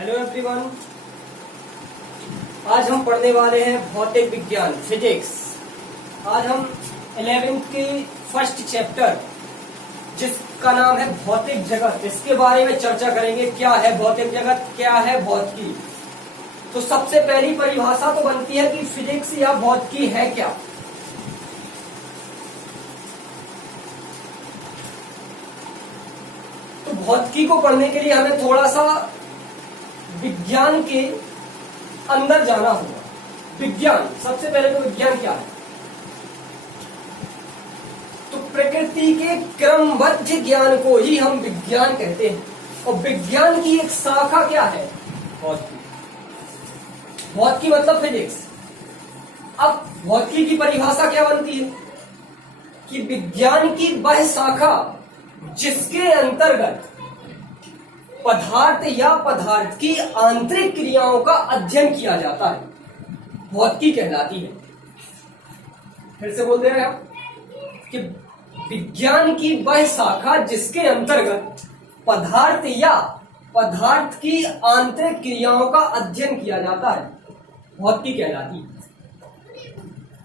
Hello everyone. आज हम पढ़ने वाले हैं भौतिक विज्ञान फिजिक्स। आज हम 11th के फर्स्ट चैप्टर जिसका नाम है भौतिक जगत, इसके बारे में चर्चा करेंगे। क्या है भौतिक जगत, क्या है भौतिकी। तो सबसे पहली परिभाषा तो बनती है कि फिजिक्स या भौतिकी है क्या। तो भौतिकी को पढ़ने के लिए हमें थोड़ा सा विज्ञान के अंदर जाना होगा। विज्ञान, सबसे पहले तो विज्ञान क्या है। तो प्रकृति के क्रमबद्ध ज्ञान को ही हम विज्ञान कहते हैं। और विज्ञान की एक शाखा क्या है, भौतिकी। भौतिकी मतलब फिजिक्स। अब भौतिकी की परिभाषा क्या बनती है कि विज्ञान की वह शाखा जिसके अंतर्गत पदार्थ या पदार्थ की आंतरिक क्रियाओं का अध्ययन किया जाता है, भौतिकी कहलाती है। फिर से बोल दे रहे हैं कि विज्ञान की वह शाखा जिसके अंतर्गत पदार्थ या पदार्थ की आंतरिक क्रियाओं का अध्ययन किया जाता है, भौतिकी कहलाती है।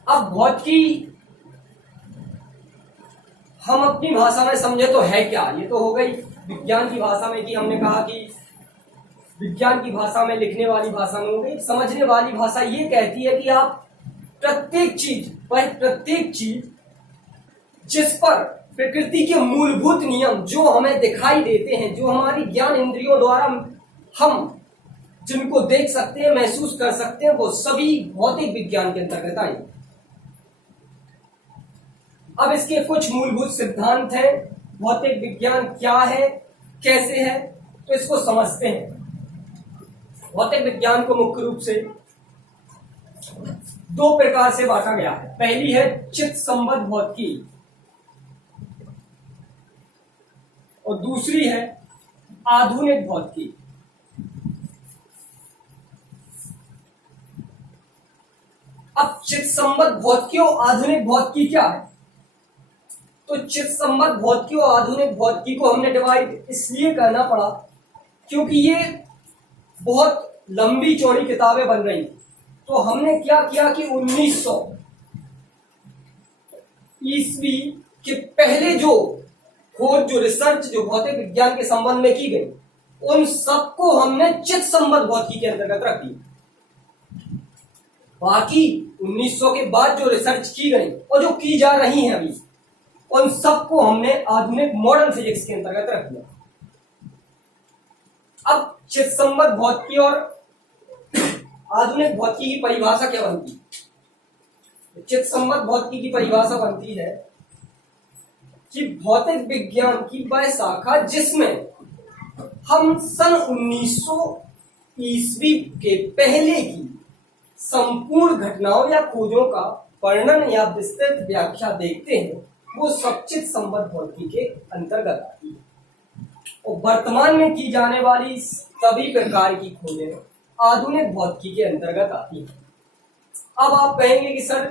अब भौतिकी हम अपनी भाषा में समझे तो है क्या। ये तो हो गई विज्ञान की भाषा में, कि हमने कहा कि विज्ञान की भाषा में, लिखने वाली भाषा में हो गई। समझने वाली भाषा ये कहती है कि आप प्रत्येक चीज जिस पर प्रकृति के मूलभूत नियम जो हमें दिखाई देते हैं, जो हमारी ज्ञान इंद्रियों द्वारा हम जिनको देख सकते हैं, महसूस कर सकते हैं, वो सभी भौतिक विज्ञान के अंतर्गत आए। अब इसके कुछ मूलभूत सिद्धांत हैं। भौतिक विज्ञान क्या है, कैसे है, तो इसको समझते हैं। भौतिक विज्ञान को मुख्य रूप से दो प्रकार से बांटा गया है। पहली है चित्त संबद्ध भौतिकी और दूसरी है आधुनिक भौतिकी। अब चित्त संबद्ध भौतिकी और आधुनिक भौतिकी क्या है। तो चित्त संबद्ध भौतिकी और आधुनिक भौतिकी को हमने डिवाइड इसलिए करना पड़ा क्योंकि ये बहुत लंबी चौड़ी किताबें बन रही। तो हमने क्या किया कि 1900 ईस्वी के पहले जो खोज, जो रिसर्च, जो भौतिक विज्ञान के संबंध में की गई, उन सबको हमने चित्त संबद्ध भौतिकी के अंतर्गत रख दिया। बाकी 1900 के बाद जो रिसर्च की गई और जो की जा रही है अभी, उन सबको हमने आधुनिक मॉडर्न फिजिक्स के अंतर्गत रख दिया। अब चित्त संबद्ध भौतिकी और आधुनिक भौतिकी की परिभाषा क्या बनती है। चित्त संबद्ध भौतिकी की परिभाषा बनती है कि भौतिक विज्ञान की वह शाखा जिसमें हम सन 1900 ईस्वी के पहले की संपूर्ण घटनाओं या खोजों का वर्णन या विस्तृत व्याख्या देखते हैं, वो सब चित्त संबद्ध भौतिकी के अंतर्गत आती है। और वर्तमान में की जाने वाली सभी प्रकार की खोजें आधुनिक भौतिकी के अंतर्गत आती है। अब आप कहेंगे कि सर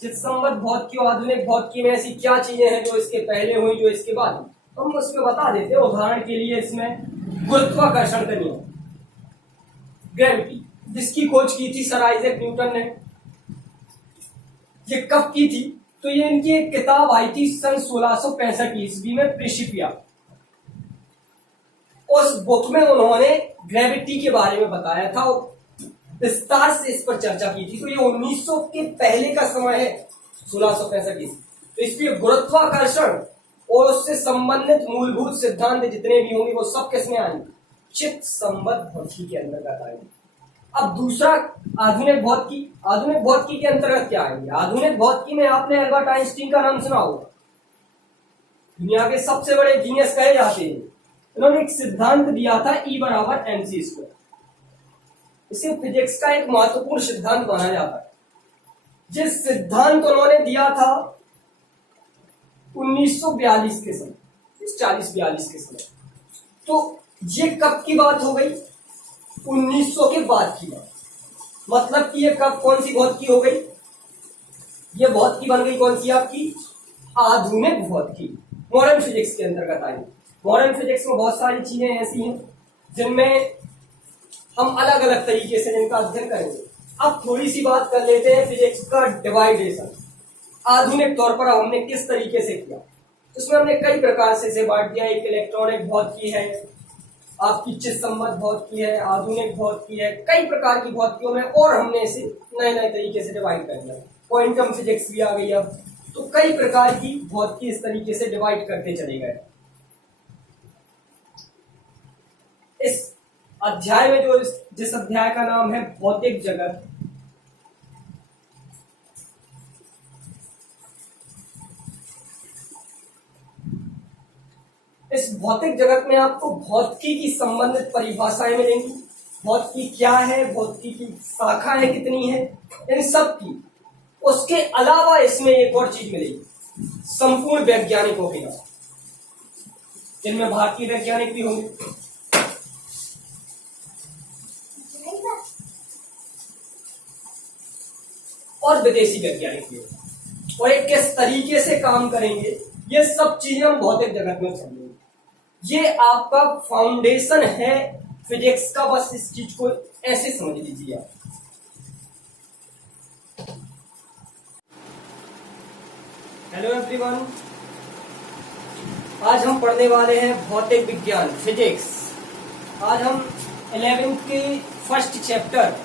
चित्त संबद्ध भौतिकी और आधुनिक भौतिकी में ऐसी क्या चीजें हैं जो इसके पहले हुई, जो इसके बाद हुई। तो हम उसमें बता देते हैं। उदाहरण के लिए इसमें गुरुत्वाकर्षण का नियम, ग्रेविटी, जिसकी खोज की थी सर आइजैक न्यूटन ने। ये कब की थी, तो ये इनकी एक किताब आई थी सन 1665 ईस्वी में, प्रिंसिपिया। उस बुक में उन्होंने ग्रेविटी के बारे में बताया था, विस्तार से इस पर चर्चा की थी। तो ये 1900 के पहले का समय है, 1665 ईस्वी। तो इसलिए गुरुत्वाकर्षण और उससे संबंधित मूलभूत सिद्धांत जितने भी होंगे वो सब किसमें आएंगे, चित्त संबद्ध भौतिकी के अंतर्गत आएंगे। अब दूसरा आधुनिक भौतिकी। आधुनिक भौतिकी के अंतर्गत क्या आएंगे। आधुनिक भौतिकी में आपने अल्बर्ट आइंस्टीन का नाम सुना होगा, दुनिया के सबसे बड़े जीनियस कहे जाते हैं। उन्होंने एक सिद्धांत दिया था E = mc²। इसे फिजिक्स का एक महत्वपूर्ण सिद्धांत माना जाता है। जिस सिद्धांत उन्होंने दिया था 1942 के समय, 40-42 के समय। तो ये कब की बात हो गई, 1900 के बाद की बात। मतलब कि ये कब, कौन सी भौतिकी हो गई, ये भौतिकी बन गई कौन सी आपकी, आधुनिक भौतिकी, मॉडर्न फिजिक्स के अंतर्गत आई। मॉडर्न फिजिक्स में बहुत सारी चीजें ऐसी हैं जिनमें हम अलग अलग तरीके से इनका अध्ययन करेंगे। अब थोड़ी सी बात कर लेते हैं फिजिक्स का डिवाइडेशन। आधुनिक तौर पर हमने किस तरीके से किया, उसमें हमने कई प्रकार से इसे बांट दिया। एक इलेक्ट्रॉनिक भौतिकी है, आपकी चित्त संबंध भौतिकी है, आधुनिक भौतिकी है, कई प्रकार की भौतिकियों में और हमने इसे नए नए तरीके से डिवाइड कर दिया। क्वांटम फिजिक्स भी आ गई अब, तो कई प्रकार की भौतिकी इस तरीके से डिवाइड करते चले गए। इस अध्याय में जिस अध्याय का नाम है भौतिक जगत, इस भौतिक जगत में आपको भौतिकी की संबंधित परिभाषाएं मिलेंगी। भौतिकी क्या है, भौतिकी की शाखाएं कितनी है, इन सब की। उसके अलावा इसमें एक और चीज मिलेगी, संपूर्ण वैज्ञानिकों के नाम, जिनमें भारतीय वैज्ञानिक भी होंगे और विदेशी वैज्ञानिक भी होंगे, और एक किस तरीके से काम करेंगे, ये सब चीजें हम भौतिक जगत में समझेंगे। ये आपका फाउंडेशन है फिजिक्स का, बस इस चीज को ऐसे समझ लीजिए आप। हेलो एवरीवन, आज हम पढ़ने वाले हैं भौतिक विज्ञान, फिजिक्स। आज हम 11th के फर्स्ट चैप्टर,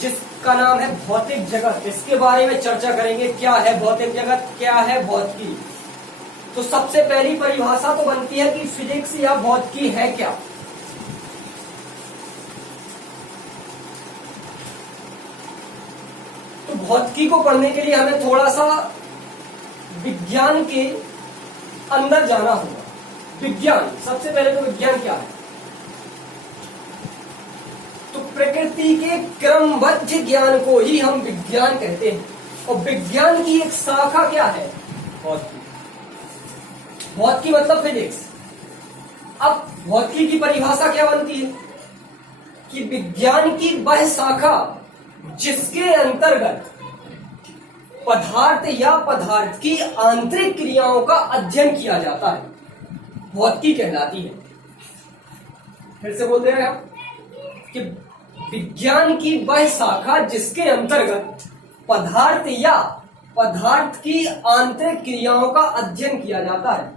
जिसका नाम है भौतिक जगत, इसके बारे में चर्चा करेंगे। क्या है भौतिक जगत, क्या है भौतिकी। तो सबसे पहली परिभाषा तो बनती है कि फिजिक्स या भौतिकी है क्या। तो भौतिकी को पढ़ने के लिए हमें थोड़ा सा विज्ञान के अंदर जाना होगा। विज्ञान, सबसे पहले तो विज्ञान क्या है। तो प्रकृति के क्रमबद्ध ज्ञान को ही हम विज्ञान कहते हैं, और विज्ञान की एक शाखा क्या है, भौतिकी। भौतिकी मतलब फिजिक्स। अब भौतिकी की परिभाषा क्या बनती है कि विज्ञान की वह शाखा जिसके अंतर्गत पदार्थ या पदार्थ की आंतरिक क्रियाओं का अध्ययन किया जाता है, भौतिकी कहलाती है। फिर से बोलते हैं आप कि विज्ञान की वह शाखा जिसके अंतर्गत पदार्थ या पदार्थ की आंतरिक क्रियाओं का अध्ययन किया जाता है,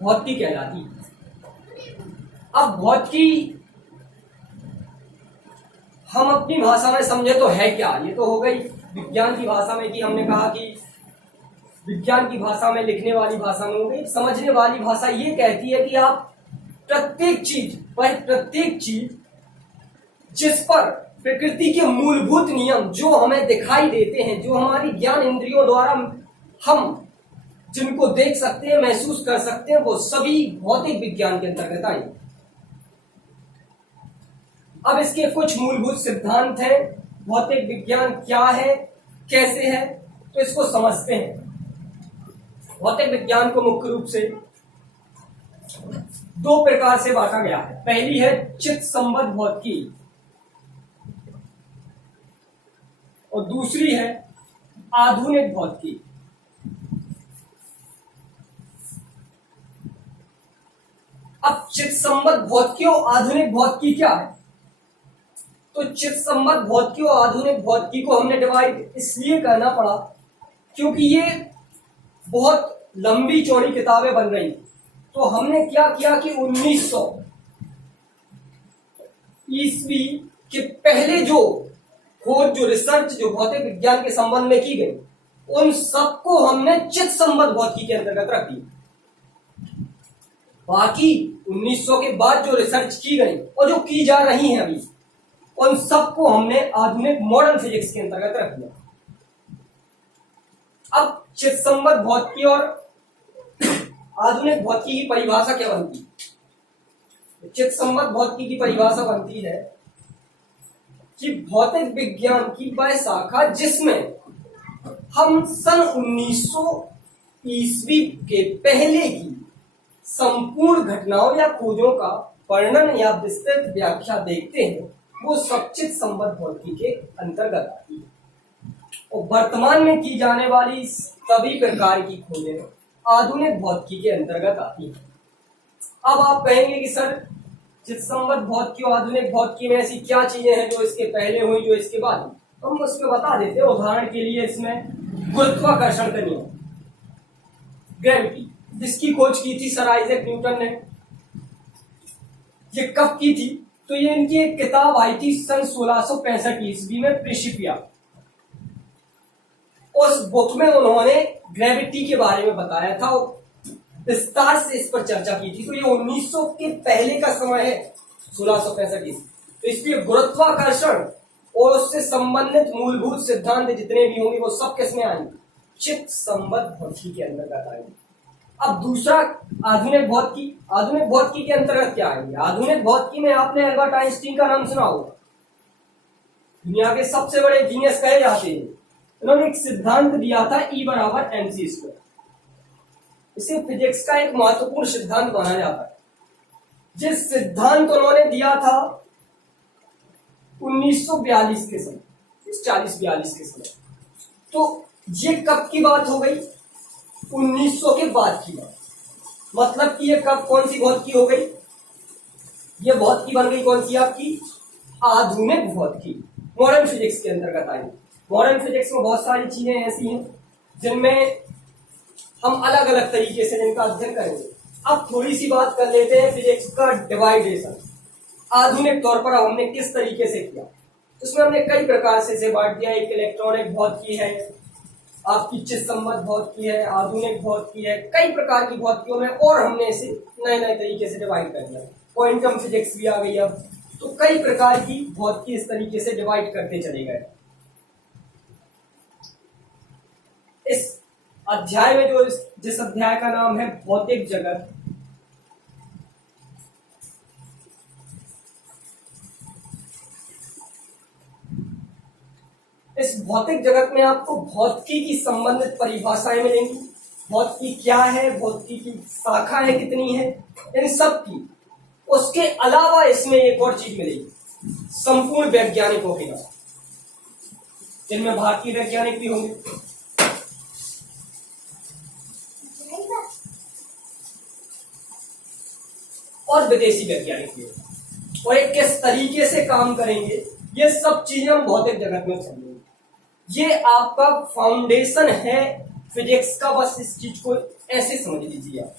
भौतिकी कहलाती है। अब भौतिकी हम अपनी भाषा में समझे तो है क्या, ये तो हो गई विज्ञान की भाषा में, कि हमने कहा कि विज्ञान की भाषा में, लिखने वाली भाषा में हो गई। समझने वाली भाषा ये कहती है कि आप प्रत्येक चीज जिस पर प्रकृति के मूलभूत नियम जो हमें दिखाई देते हैं, जो हमारी ज्ञान इंद्रियों द्वारा हम जिनको देख सकते हैं, महसूस कर सकते हैं, वो सभी भौतिक विज्ञान के अंतर्गत आए। अब इसके कुछ मूलभूत सिद्धांत हैं। भौतिक विज्ञान क्या है, कैसे है, तो इसको समझते हैं। भौतिक विज्ञान को मुख्य रूप से दो प्रकार से बांटा गया है। पहली है चित्त संबद्ध भौतिकी, और दूसरी है आधुनिक भौतिकी। अब चित्त संबद्ध भौतिकी और आधुनिक भौतिकी क्या है। तो चित्त संबद्ध भौतिकी और आधुनिक भौतिकी को हमने डिवाइड इसलिए करना पड़ा क्योंकि ये बहुत लंबी चौड़ी किताबें बन रही। तो हमने क्या किया कि 1900 ईस्वी के पहले जो खोज, जो रिसर्च, जो भौतिक विज्ञान के संबंध में की गई, उन सबको हमने चित्त संबद्ध भौतिकी के अंतर्गत रख दिया। बाकी 1900 के बाद जो रिसर्च की गई और जो की जा रही है अभी, उन सबको हमने आधुनिक मॉडर्न फिजिक्स के अंतर्गत रख दिया। अब चित्त संबद्ध भौतिकी और आधुनिक भौतिकी की परिभाषा क्या बनती है। चित्त संबद्ध भौतिकी की परिभाषा बनती है कि भौतिक विज्ञान की वह शाखा जिसमें हम सन 1900 ईस्वी के पहले की संपूर्ण घटनाओं या खोजों का वर्णन या विस्तृत व्याख्या देखते हैं, वो सब चित्त संबद्ध भौतिकी के अंतर्गत आती है। और वर्तमान में की जाने वाली सभी प्रकार की खोजें आधुनिक भौतिकी के अंतर्गत आती है। अब आप कहेंगे कि सर चित्सम्मत भौतिकी और आधुनिक भौतिकी में ऐसी क्या चीजें हैं जो इसके पहले हुई, जो इसके बाद हुई? हम उसमें बता देते हैं। उदाहरण के लिए इसमें गुरुत्वाकर्षण का नियम, ग्रेविटी, जिसकी खोज की थी सर आइजैक न्यूटन ने। ये कब की थी? तो ये इनकी एक किताब आई थी सन 1665 ईस्वी में, प्रिंसिपिया। उस बुक में उन्होंने ग्रेविटी के बारे में बताया था, विस्तार से इस पर चर्चा की थी। तो ये 1900 के पहले का समय है, 1665 ईस्वी। तो इसलिए गुरुत्वाकर्षण और उससे संबंधित मूलभूत सिद्धांत जितने भी होंगे वो सब किसमें आएंगे? चित्सम्मत भौतिकी के अंतर्गत आएंगे। अब दूसरा आधुनिक भौतिकी। आधुनिक भौतिकी के अंतर्गत क्या आएंगे? आधुनिक भौतिकी में आपने एल्बर्ट आइंस्टीन का नाम सुना होगा, दुनिया के सबसे बड़े जीनियस कहे जाते हैं। उन्होंने एक सिद्धांत दिया था E बराबर mc स्क्वायर। इसे फिजिक्स का एक महत्वपूर्ण सिद्धांत माना जाता है। जिस सिद्धांत उन्होंने दिया था 1942 के समय, 40-42 के समय। तो ये कब की बात हो गई? 1900 के बाद की बात। मतलब कि ये कब, कौन सी भौतिकी हो गई? ये भौतिकी बन गई कौन सी आपकी? आधुनिक भौतिकी, मॉडर्न फिजिक्स के अंतर्गत आई। मॉडर्न फिजिक्स में बहुत सारी चीजें ऐसी हैं जिनमें हम अलग अलग तरीके से जिनका अध्ययन करेंगे। अब थोड़ी सी बात कर लेते हैं फिजिक्स का डिवाइडेशन। आधुनिक तौर पर हमने किस तरीके से किया, उसमें हमने कई प्रकार से इसे बांट दिया। एक इलेक्ट्रॉनिक भौतिकी है, आपकी चित्सम्मत भौतिकी है, आधुनिक भौतिकी है, कई प्रकार की भौतिकियों में, और हमने इसे नए नए तरीके से डिवाइड कर दिया। क्वांटम फिजिक्स भी आ गई अब। तो कई प्रकार की भौतिकी इस तरीके से डिवाइड करते चले गए। इस अध्याय में जिस अध्याय का नाम है भौतिक जगत, इस भौतिक जगत में आपको भौतिकी की संबंधित परिभाषाएं मिलेंगी। भौतिकी क्या है, भौतिकी की शाखाएं कितनी है, इन सब की। उसके अलावा इसमें एक और चीज मिलेगी, संपूर्ण वैज्ञानिकों के नाम, जिनमें भारतीय वैज्ञानिक भी होंगे और विदेशी वैज्ञानिक भी होंगे, और एक किस तरीके से काम करेंगे, ये सब चीजें हम भौतिक जगत में समझेंगे। ये आपका फाउंडेशन है फिजिक्स का, बस इस चीज को ऐसे समझ लीजिए आप।